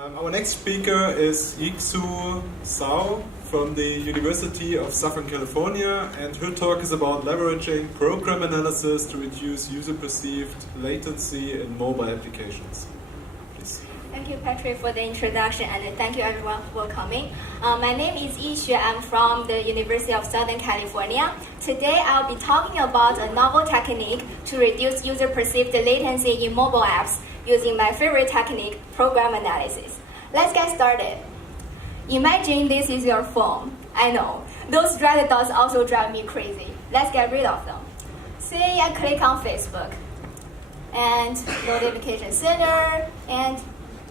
Our next speaker is Yixu Zhao from the University of Southern California, and her talk is about leveraging program analysis to reduce user-perceived latency in mobile applications. Please. Thank you, Patrick, for the introduction, and thank you everyone for coming. My name is Yixu. I'm from the University of Southern California. Today, I'll be talking about a novel technique to reduce user-perceived latency in mobile apps using my favorite technique, program analysis. Let's get started. Imagine this is your phone. I know, those red dots also drive me crazy. Let's get rid of them. Say I click on Facebook, and notification center, and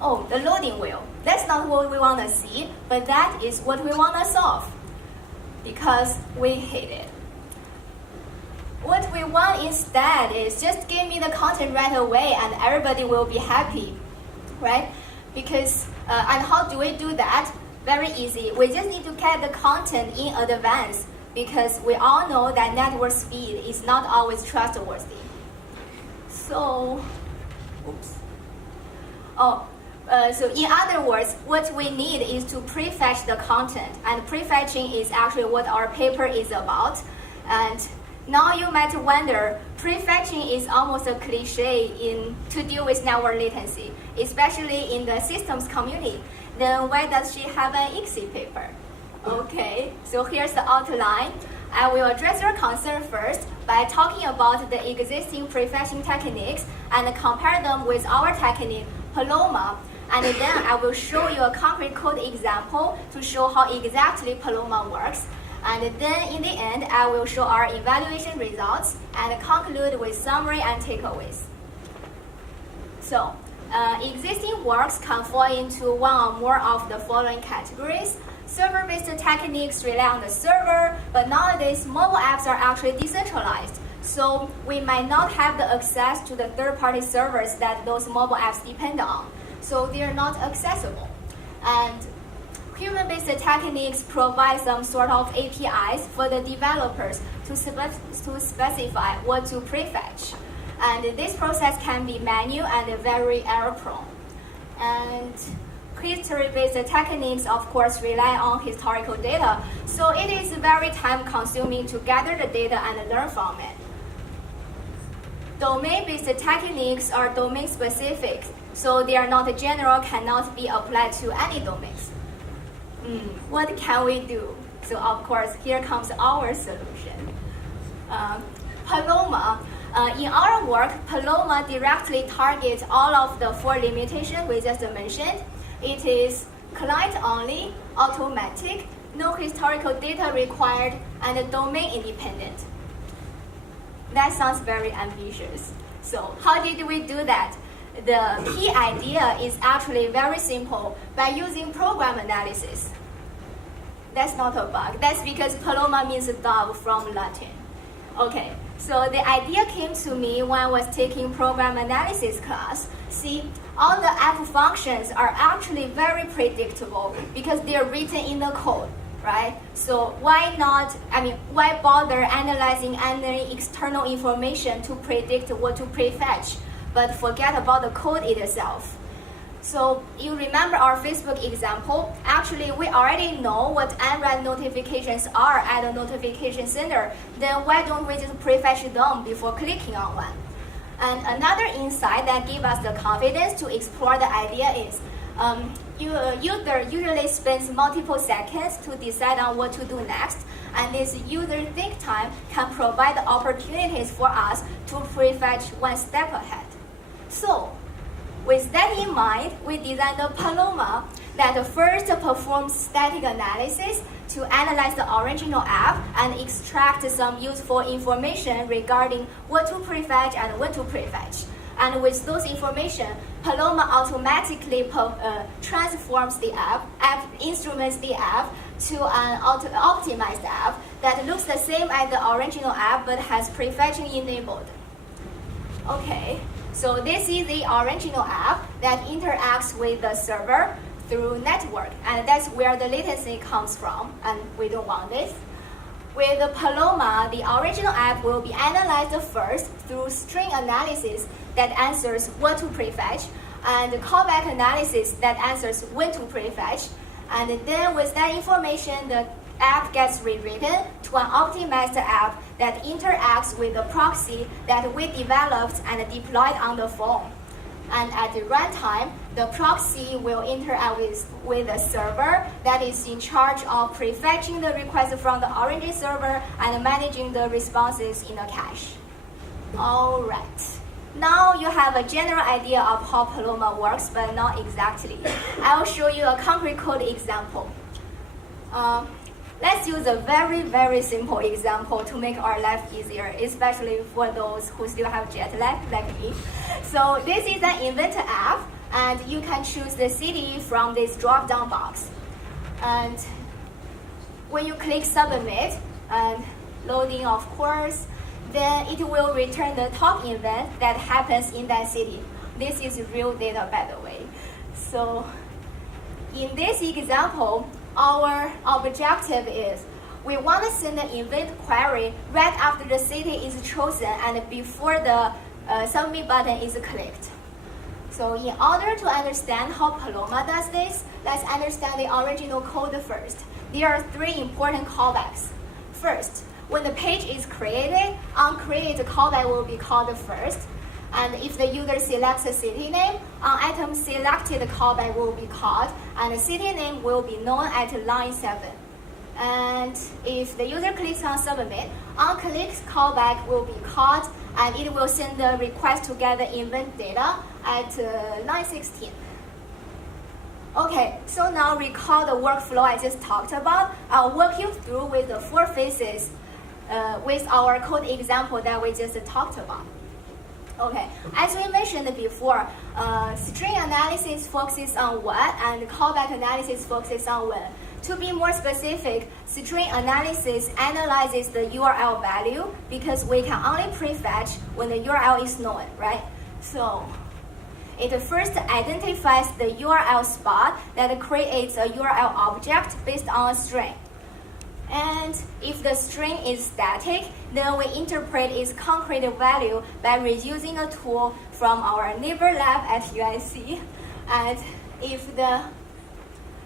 oh, the loading wheel. That's not what we want to see, but that is what we want to solve because we hate it. What we want instead is just give me the content right away and everybody will be happy, right? Because, and how do we do that? Very easy. We just need to get the content in advance because we all know that network speed is not always trustworthy. So, so in other words, what we need is to prefetch the content, and prefetching is actually what our paper is about. And now you might wonder, prefetching is almost a cliche to deal with network latency, especially in the systems community. Then why does she have an ICSE paper? Okay, so here's the outline. I will address your concern first by talking about the existing prefetching techniques and compare them with our technique, Paloma. And then I will show you a concrete code example to show how exactly Paloma works. And then in the end, I will show our evaluation results and conclude with summary and takeaways. So, existing works can fall into one or more of the following categories. Server-based techniques rely on the server, but nowadays mobile apps are actually decentralized. So we might not have the access to the third-party servers that those mobile apps depend on. So they are not accessible. And human-based techniques provide some sort of APIs for the developers to specify what to prefetch. And this process can be manual and very error-prone. And history-based techniques, of course, rely on historical data. So it is very time-consuming to gather the data and learn from it. Domain-based techniques are domain-specific, so they are not general, cannot be applied to any domains. What can we do? So of course, here comes our solution. Paloma. In our work, Paloma directly targets all of the four limitations we just mentioned. It is client-only, automatic, no historical data required, and domain-independent. That sounds very ambitious. So how did we do that? The key idea is actually very simple by using program analysis. That's not a bug. That's because Paloma means dog from Latin. Okay, so the idea came to me when I was taking program analysis class. See, all the app functions are actually very predictable because they're written in the code, right? So why bother analyzing any external information to predict what to prefetch, but forget about the code itself? So you remember our Facebook example? Actually, we already know what unread notifications are at a notification center. Then why don't we just prefetch them before clicking on one? And another insight that gives us the confidence to explore the idea is user usually spends multiple seconds to decide on what to do next, and this user think time can provide opportunities for us to prefetch one step ahead. So, with that in mind, we designed a Paloma that first performs static analysis to analyze the original app and extract some useful information regarding what to prefetch and when to prefetch. And with those information, Paloma automatically transforms the app, instruments the app to an optimized app that looks the same as the original app but has prefetching enabled. Okay. So this is the original app that interacts with the server through network, and that's where the latency comes from, and we don't want this. With the Paloma, the original app will be analyzed first through string analysis that answers what to prefetch, and callback analysis that answers when to prefetch. And then with that information, the app gets rewritten to an optimized app that interacts with the proxy that we developed and deployed on the phone. And at the runtime, the proxy will interact with the server that is in charge of prefetching the request from the Orange server and managing the responses in the cache. All right. Now you have a general idea of how Paloma works, but not exactly. I will show you a concrete code example. Let's use a very, very simple example to make our life easier, especially for those who still have jet lag like me. So this is an event app, and you can choose the city from this drop-down box. And when you click submit and loading, of course, then it will return the top event that happens in that city. This is real data, by the way. So in this example, our objective is we want to send an event query right after the city is chosen and before the submit button is clicked. So in order to understand how Paloma does this, let's understand the original code first. There are three important callbacks. First, when the page is created, onCreate callback will be called first. And if the user selects a city name, onItem selected callback will be called, and the city name will be known at line 7. And if the user clicks on submit, onClick callback will be called, and it will send the request to get the event data at line 16. Okay, so now recall the workflow I just talked about. I'll walk you through with the 4 phases with our code example that we just talked about. Okay, as we mentioned before, string analysis focuses on what, and callback analysis focuses on when. To be more specific, string analysis analyzes the URL value because we can only prefetch when the URL is known, right? So it first identifies the URL spot that creates a URL object based on a string. And if the string is static, then we interpret its concrete value by reusing a tool from our neighbor lab at UIC. And if the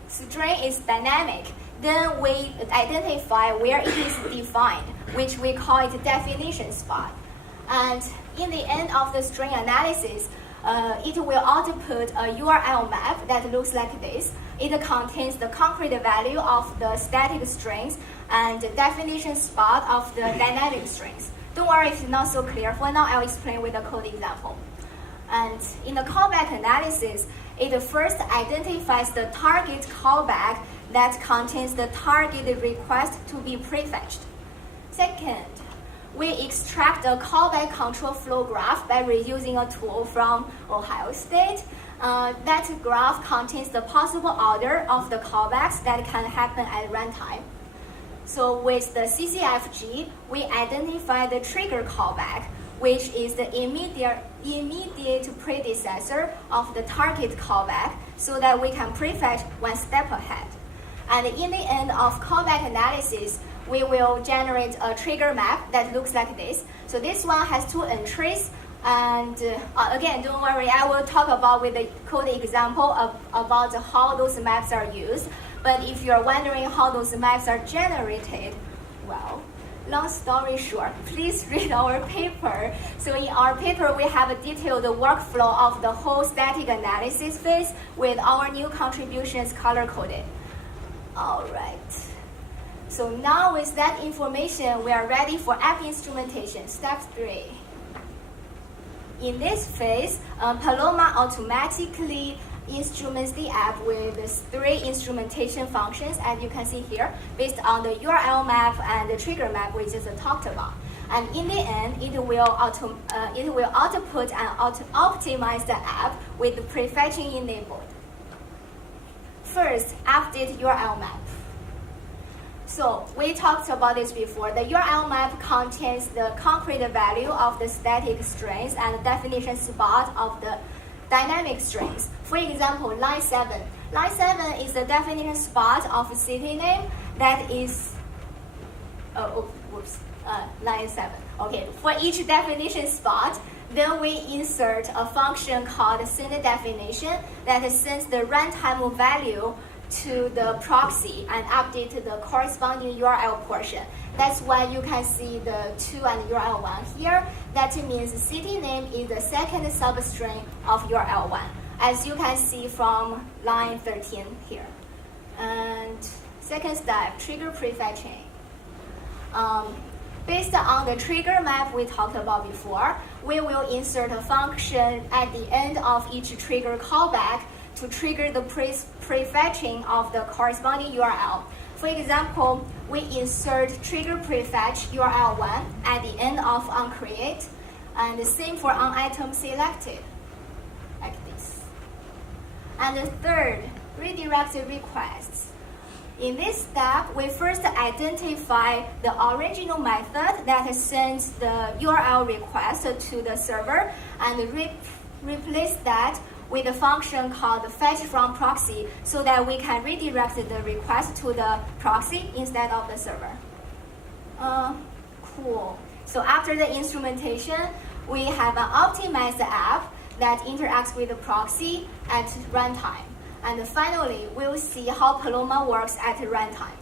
string is dynamic, then we identify where it is defined, which we call it definition spot. And in the end of the string analysis, it will output a URL map that looks like this. It contains the concrete value of the static strings and the definition spot of the dynamic strings. Don't worry if it's not so clear. For now, I'll explain with a code example. And in the callback analysis, it first identifies the target callback that contains the target request to be prefetched. Second, we extract a callback control flow graph by reusing a tool from Ohio State. That graph contains the possible order of the callbacks that can happen at runtime. So with the CCFG, we identify the trigger callback, which is the immediate predecessor of the target callback, so that we can prefetch one step ahead. And in the end of callback analysis, we will generate a trigger map that looks like this. So this one has 2 entries. And again, don't worry, I will talk about with the code example about how those maps are used. But if you're wondering how those maps are generated, well, long story short, please read our paper. So in our paper, we have a detailed workflow of the whole static analysis phase with our new contributions color-coded. All right. So now with that information, we are ready for app instrumentation, step 3. In this phase, Paloma automatically instruments the app with 3 instrumentation functions, as you can see here, based on the URL map and the trigger map we just talked about. And in the end, it will output and optimize the app with prefetching enabled. First, update URL map. So we talked about this before. The URL map contains the concrete value of the static strings and the definition spot of the dynamic strings. For example, line 7. Line 7 is the definition spot of a city name that is, line 7. Okay, for each definition spot, Then we insert a function called sendDefinition that sends the runtime value to the proxy and update the corresponding URL portion. That's why you can see the 2 and URL 1 here. That means city name is the second substring of URL 1, as you can see from line 13 here. And second step, trigger prefetching. Based on the trigger map we talked about before, we will insert a function at the end of each trigger callback to trigger the prefetching of the corresponding URL. For example, we insert trigger prefetch URL1 at the end of onCreate, and the same for onItemSelected, like this. And the third, redirected requests. In this step, we first identify the original method that sends the URL request to the server and replace that with a function called fetchFromProxy so that we can redirect the request to the proxy instead of the server. Cool. So after the instrumentation, we have an optimized app that interacts with the proxy at runtime. And finally, we'll see how Paloma works at runtime.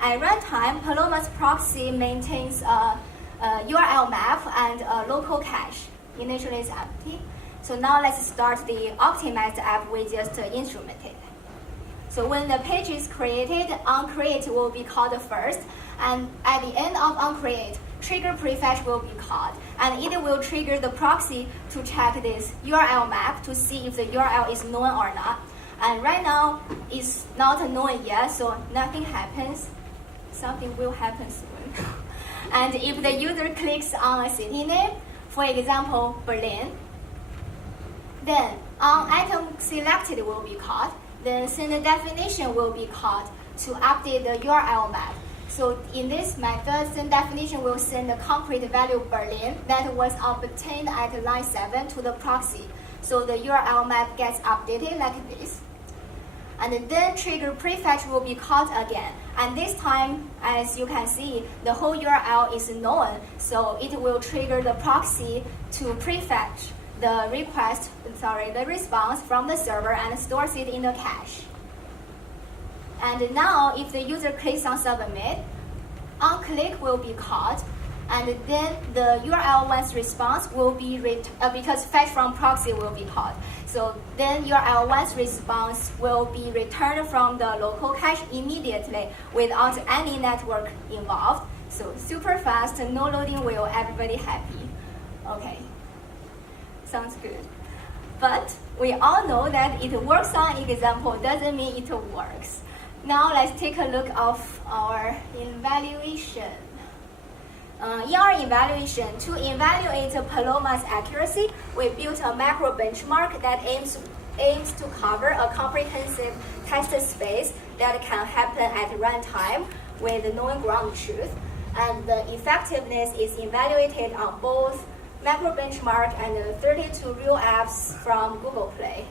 At runtime, Paloma's proxy maintains a URL map and a local cache. Initially, it's empty. So now let's start the optimized app we just instrumented. So when the page is created, onCreate will be called first, and at the end of onCreate, trigger prefetch will be called, and it will trigger the proxy to check this URL map to see if the URL is known or not. And right now, it's not known yet, so nothing happens. Something will happen soon. And if the user clicks on a city name, for example, Berlin, then onItemSelected will be called. Then sendDefinition will be called to update the URL map. So in this method, sendDefinition will send the concrete value Berlin that was obtained at line 7 to the proxy. So the URL map gets updated like this. And then trigger prefetch will be called again. And this time, as you can see, the whole URL is known. So it will trigger the proxy to prefetch the response from the server and stores it in the cache. And now, if the user clicks on submit, onClick will be called, and then the URL1's response will be because fetchFromProxy will be called. So then URL1's response will be returned from the local cache immediately without any network involved. So super fast, no loading wheel, everybody happy. Okay. Sounds good. But we all know that it works on example doesn't mean it works. Now let's take a look of our evaluation. In our evaluation, to evaluate Paloma's accuracy, we built a macro benchmark that aims to cover a comprehensive test space that can happen at runtime with known ground truth. And the effectiveness is evaluated on both macro benchmark and 32 real apps from Google Play.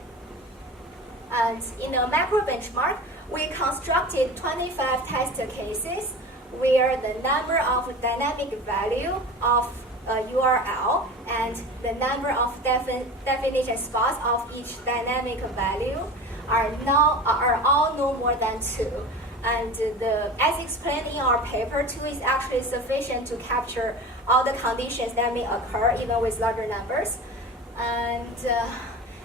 And in the macro benchmark, we constructed 25 test cases where the number of dynamic value of a URL and the number of definition spots of each dynamic value are all no more than 2. And as explained in our paper, 2 is actually sufficient to capture all the conditions that may occur even with larger numbers. And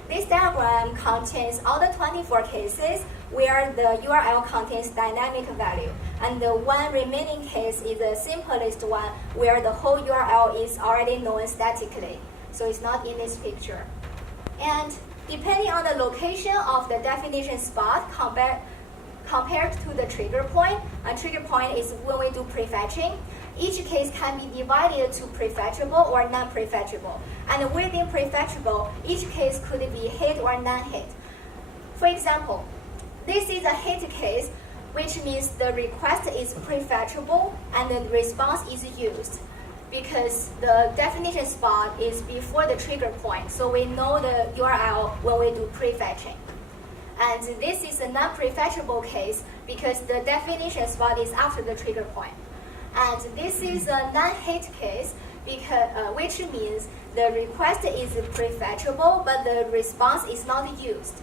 this diagram contains all the 24 cases where the URL contains dynamic value. And the one remaining case is the simplest one where the whole URL is already known statically. So it's not in this picture. And depending on the location of the definition spot compared to the trigger point, a trigger point is when we do prefetching, each case can be divided to prefetchable or non-prefetchable. And within prefetchable, each case could be hit or non-hit. For example, this is a hit case, which means the request is prefetchable and the response is used because the definition spot is before the trigger point, so we know the URL when we do prefetching. And this is a non-prefetchable case because the definition spot is after the trigger point. And this is a non-hit case which means the request is prefetchable, but the response is not used.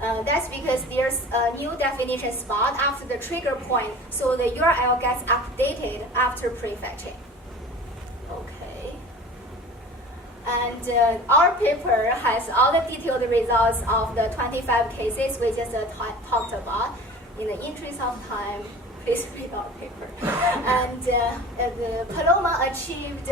That's because there's a new definition spot after the trigger point, so the URL gets updated after prefetching. Okay. And our paper has all the detailed results of the 25 cases we just talked about. In the interest of time, please read our paper. And the Paloma achieved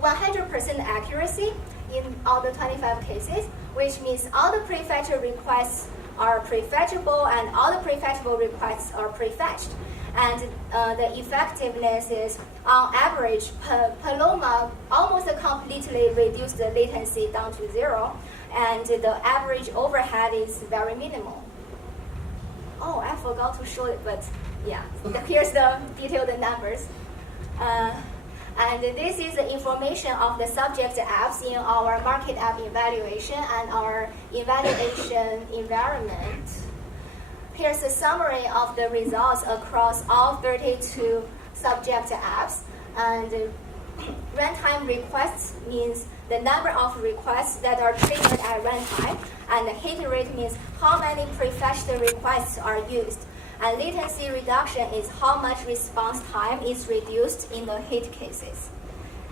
100% accuracy in all the 25 cases, which means all the prefetcher requests are prefetchable and all the prefetchable requests are prefetched. And the effectiveness is, on average, Paloma almost completely reduced the latency down to 0, and the average overhead is very minimal. Oh, I forgot to show it, but yeah, here's the detailed numbers. And this is the information of the subject apps in our market app evaluation and our evaluation environment. Here's a summary of the results across all 32 subject apps. And runtime requests means the number of requests that are triggered at runtime, and the hit rate means how many prefetched requests are used. And latency reduction is how much response time is reduced in the hit cases.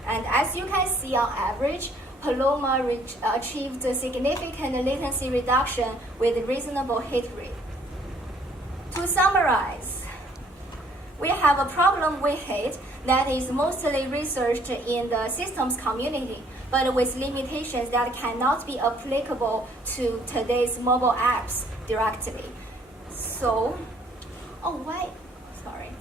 And as you can see, on average, Paloma achieved a significant latency reduction with reasonable hit rate. To summarize, we have a problem with hit that is mostly researched in the systems community, but with limitations that cannot be applicable to today's mobile apps directly. So,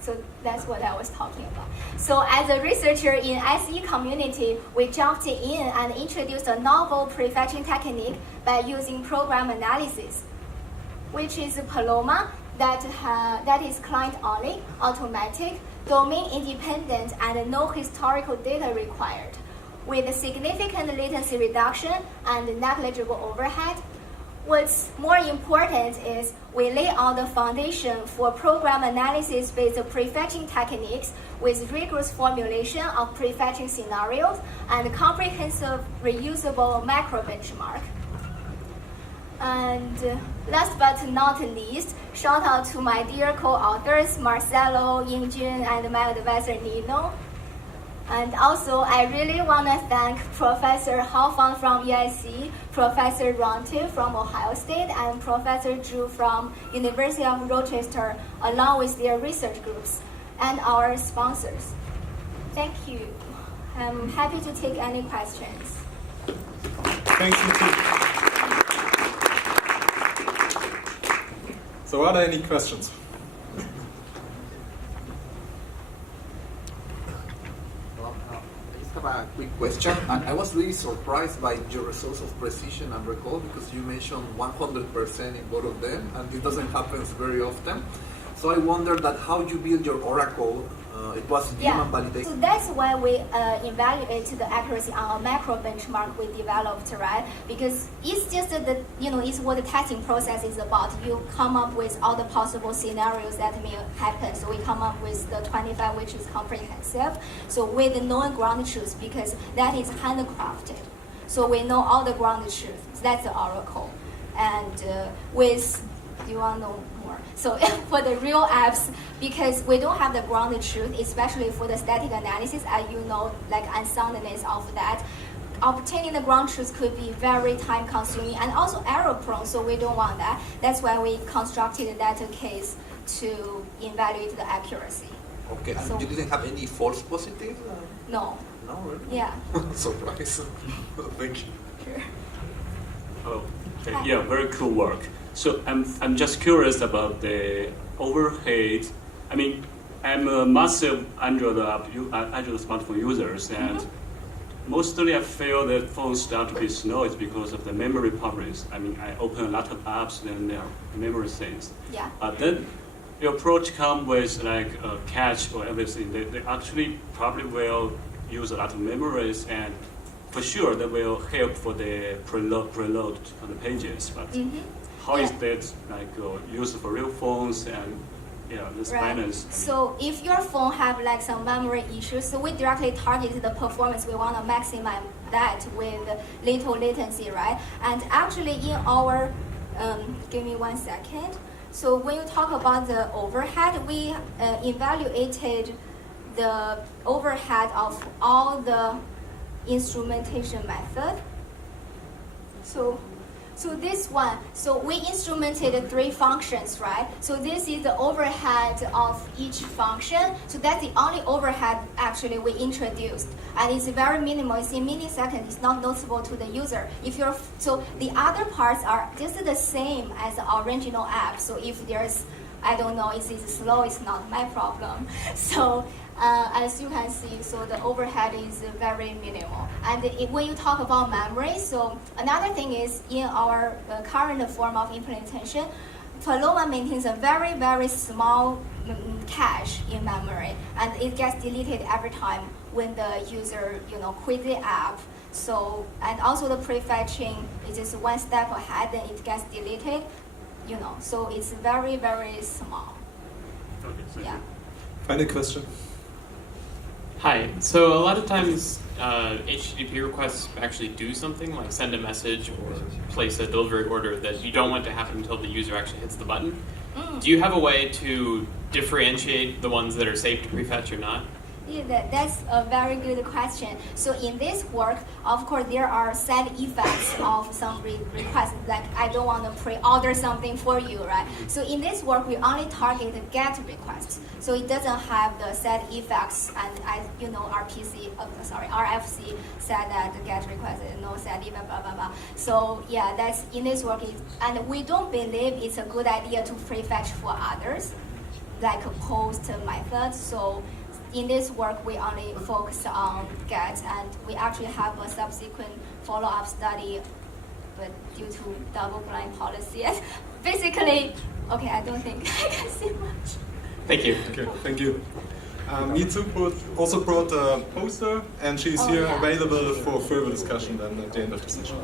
So that's what I was talking about. So as a researcher in ICE community, we jumped in and introduced a novel prefetching technique by using program analysis, which is Paloma that is client-only, automatic, domain-independent, and no historical data required, with significant latency reduction and negligible overhead. What's more important is we lay out the foundation for program analysis-based prefetching techniques with rigorous formulation of prefetching scenarios and comprehensive reusable macro benchmark. And last but not least, shout out to my dear co-authors, Marcelo, Yingjun, and my advisor, Nino. And also, I really want to thank Professor Haofang from UIC, Professor Rontu from Ohio State, and Professor Zhu from University of Rochester, along with their research groups, and our sponsors. Thank you. I'm happy to take any questions. Thank you too. So are there any questions? A quick question, and I was really surprised by your results of precision and recall, because you mentioned 100% in both of them, and it doesn't happen very often. So I wondered that how you build your Oracle. It was human validation. So that's why we evaluate the accuracy on a macro benchmark we developed, right? Because it's just it's what the testing process is about. You come up with all the possible scenarios that may happen. So we come up with the 25, which is comprehensive. So with known ground truth, because that is handcrafted. So we know all the ground truth. That's the Oracle. And do you want to know more? So for the real apps, because we don't have the grounded truth, especially for the static analysis, as you know, like unsoundness of that, obtaining the ground truth could be very time consuming and also error prone, so we don't want that. That's why we constructed that case to evaluate the accuracy. Okay, and so, you didn't have any false positives? No. No, really? Yeah. Surprise. Thank you. Sure. Hello. Yeah, very cool work. So I'm just curious about the overhead. I mean, I'm a massive Android smartphone users, and mostly I feel that phones start to be slow. It's because of the memory problems. I mean, I open a lot of apps, then their memory things. Yeah. Then your approach comes with like a cache or everything. They actually probably will use a lot of memories, and for sure that will help for the preload on the pages. But how is that like used for real phones, and this Right. finance. So if your phone have like some memory issues, so we directly target the performance. We want to maximize that with little latency, right? And actually in our, give me 1 second. So when you talk about the overhead, we evaluated the overhead of all the instrumentation method. So this one, so we instrumented 3 functions, right? So this is the overhead of each function. So that's the only overhead actually we introduced. And it's very minimal, it's in milliseconds, it's not noticeable to the user. So the other parts are just the same as the original app. So if there's, I don't know, it's slow, it's not my problem. So as you can see, so the overhead is very minimal. And when you talk about memory, so another thing is in our current form of implementation, Paloma maintains a very, very small cache in memory, and it gets deleted every time when the user, quit the app. So, and also the prefetching is just 1 step ahead, then it gets deleted, so it's very, very small. Okay, Yeah. Final question. Hi. So a lot of times HTTP requests actually do something like send a message or place a delivery order that you don't want to happen until the user actually hits the button. Do you have a way to differentiate the ones that are safe to prefetch or not? Yeah, that's a very good question. So in this work, of course, there are side effects of some requests, like I don't want to pre-order something for you, right? So in this work, we only target the GET requests. So it doesn't have the side effects, and as you know, RFC said that the GET request is no side effect, blah, blah, blah. So yeah, that's in this work, and we don't believe it's a good idea to prefetch for others, like a post method. So in this work, we only focus on GET, and we actually have a subsequent follow-up study, but due to double-blind policy, basically, okay, I don't think I can say much. Thank you. Okay, thank you. Mitsu also brought a poster, and she's here available for further discussion then at the end of the session.